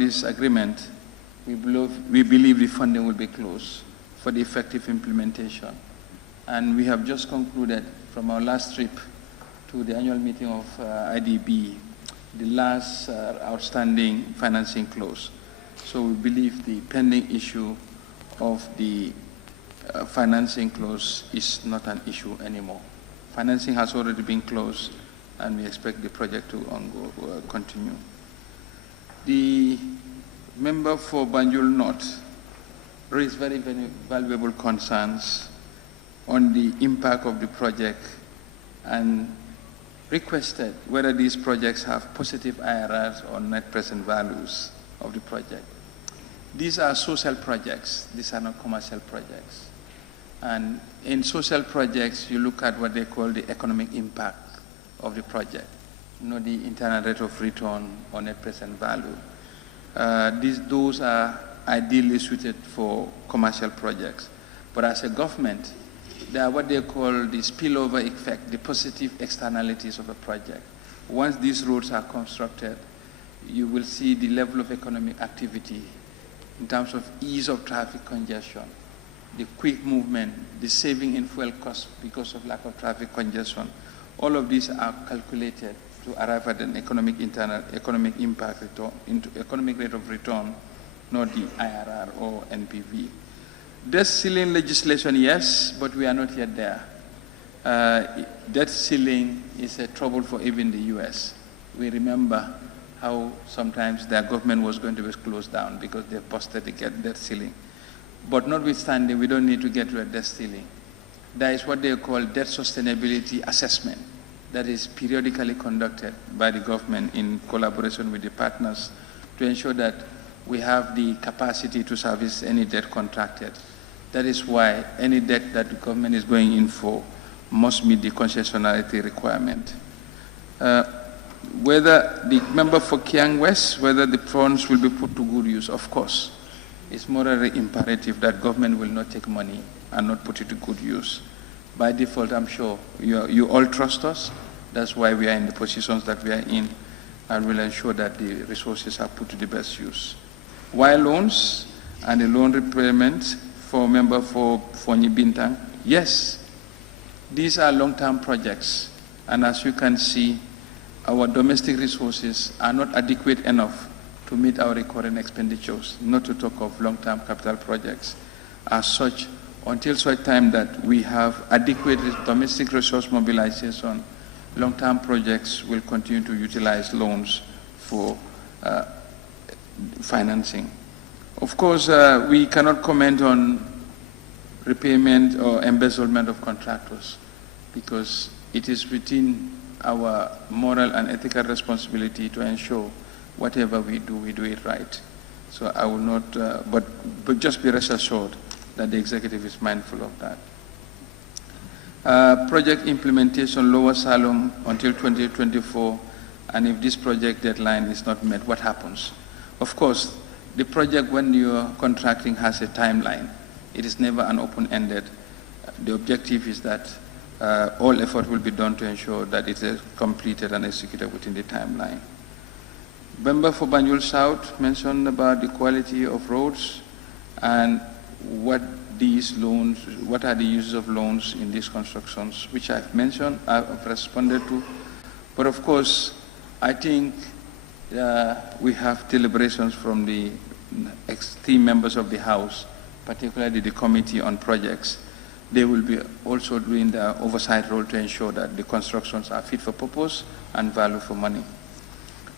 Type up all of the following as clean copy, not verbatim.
this agreement, we believe the funding will be close for the effective implementation. And we have just concluded from our last trip to the annual meeting of IDB, the last outstanding financing close. So we believe the pending issue of the financing close is not an issue anymore. Financing has already been closed, and we expect the project to continue. The member for Banjul North raised very, very valuable concerns on the impact of the project and requested whether these projects have positive IRRs or net present values of the project. These are social projects. These are not commercial projects. And in social projects, you look at what they call the economic impact of the project, not the internal rate of return or net present value. Those are ideally suited for commercial projects. But as a government, they are what they call the spillover effect, the positive externalities of a project. Once these roads are constructed, you will see the level of economic activity in terms of ease of traffic congestion, the quick movement, the saving in fuel costs because of lack of traffic congestion. All of these are calculated to arrive at an economic impact return, into economic rate of return, not the IRR or NPV. Debt ceiling legislation, yes, but we are not yet there. Debt ceiling is a trouble for even the US. We remember how sometimes their government was going to be closed down because they busted the debt ceiling. But notwithstanding, we don't need to get to a debt ceiling. There is what they call debt sustainability assessment that is periodically conducted by the government in collaboration with the partners to ensure that we have the capacity to service any debt contracted. That is why any debt that the government is going in for must meet the concessionality requirement. Whether the member for Kiang West, whether the funds will be put to good use, of course. It's morally imperative that government will not take money and not put it to good use. By default, I'm sure you all trust us. That's why we are in the positions that we are in, and will ensure that the resources are put to the best use. While loans and the loan repayment for member for Fonyi Bintang, yes, these are long-term projects. And as you can see, our domestic resources are not adequate enough to meet our recurrent expenditures, not to talk of long-term capital projects. As such, until such time that we have adequate domestic resource mobilization, long-term projects will continue to utilize loans for financing. Of course, we cannot comment on repayment or embezzlement of contractors because it is within our moral and ethical responsibility to ensure whatever we do it right. So I will not, but just be rest assured that the executive is mindful of that. Project implementation, Lower Salom until 2024, and if this project deadline is not met, what happens? Of course, the project, when you're contracting, has a timeline. It is never an open-ended. The objective is that all effort will be done to ensure that it is completed and executed within the timeline. Member for Banjul South mentioned about the quality of roads and what these loans, what are the uses of loans in these constructions, which I've mentioned, I've responded to. But of course, I think we have deliberations from the esteemed members of the House, particularly the Committee on Projects. They will be also doing the oversight role to ensure that the constructions are fit for purpose and value for money.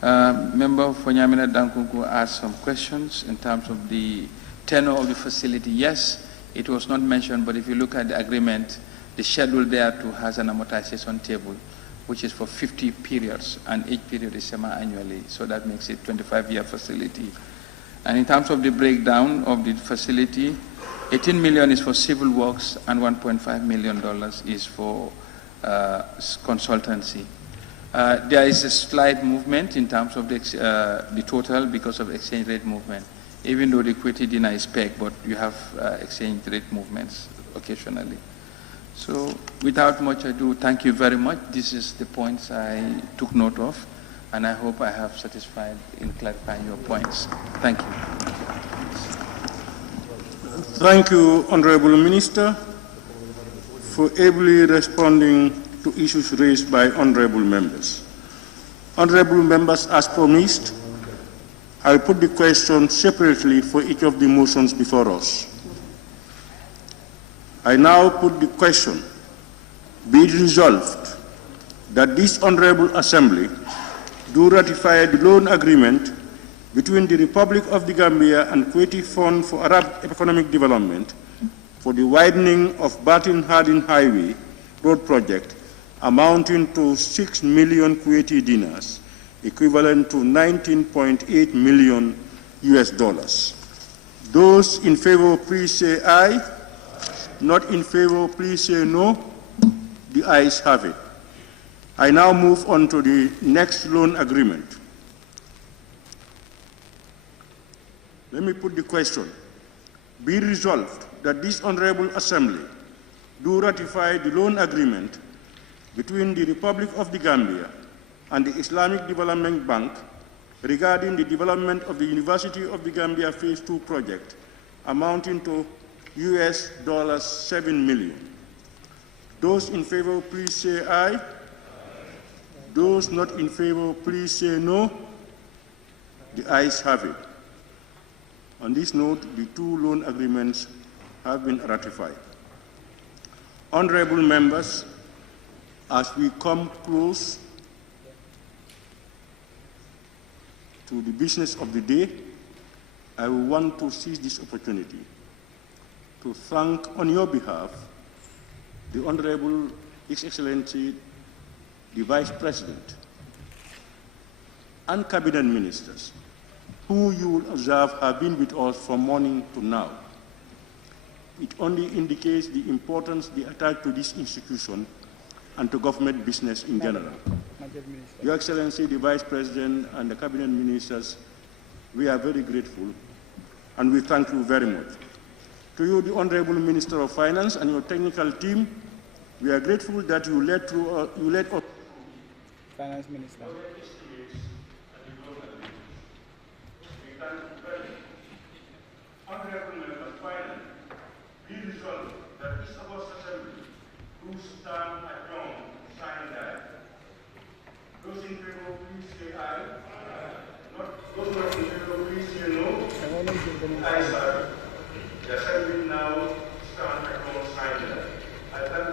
Member for Nyamina Dankunku asked some questions in terms of the tenure of the facility. Yes, it was not mentioned, but if you look at the agreement, the schedule there too has an amortization table, which is for 50 periods, and each period is semi-annually, so that makes it 25-year facility. And in terms of the breakdown of the facility, 18 million is for civil works and $1.5 million is for consultancy. There is a slight movement in terms of the total because of exchange rate movement, even though the equity dinner is pegged, but you have exchange rate movements occasionally. So without much ado, thank you very much. This is the points I took note of, And I hope I have satisfied in clarifying your points. Thank you. Thank you, Honorable Minister, for ably responding to issues raised by honorable members. Honorable members, as promised, I will put the question separately for each of the motions before us. I now put the question: be it resolved that this Honorable Assembly do ratify the loan agreement between the Republic of the Gambia and Kuwaiti Fund for Arab Economic Development for the widening of Batin Hardin Highway road project amounting to 6 million Kuwaiti dinars, equivalent to 19.8 million US dollars. Those in favor, please say aye. Not in favor, please say no. The ayes have it. I now move on to the next loan agreement. Let me put the question. Be resolved that this Honorable Assembly do ratify the loan agreement between the Republic of the Gambia and the Islamic Development Bank regarding the development of the University of the Gambia Phase 2 project amounting to US $7 million. Those in favor, please say aye. Those not in favor, please say no. The ayes have it. On this note, the two loan agreements have been ratified. Honorable members, as we come close to the business of the day, I will want to seize this opportunity to thank on your behalf the Honorable His Excellency the Vice President and Cabinet Ministers, who you will observe have been with us from morning to now. It only indicates the importance they attach to this institution and to government business in general. Your Excellency, the Vice President and the Cabinet Ministers, we are very grateful and we thank you very much. To you, the Honorable Minister of Finance and your technical team, we are grateful that you led us. Finance Minister. Honorable members, finally, be resolved that this August Assembly do stand adjourned, sign that. Those in favor, please say aye. Those not in favor, please say no. Ayes have it. The Assembly now stand adjourned, sign that. I thank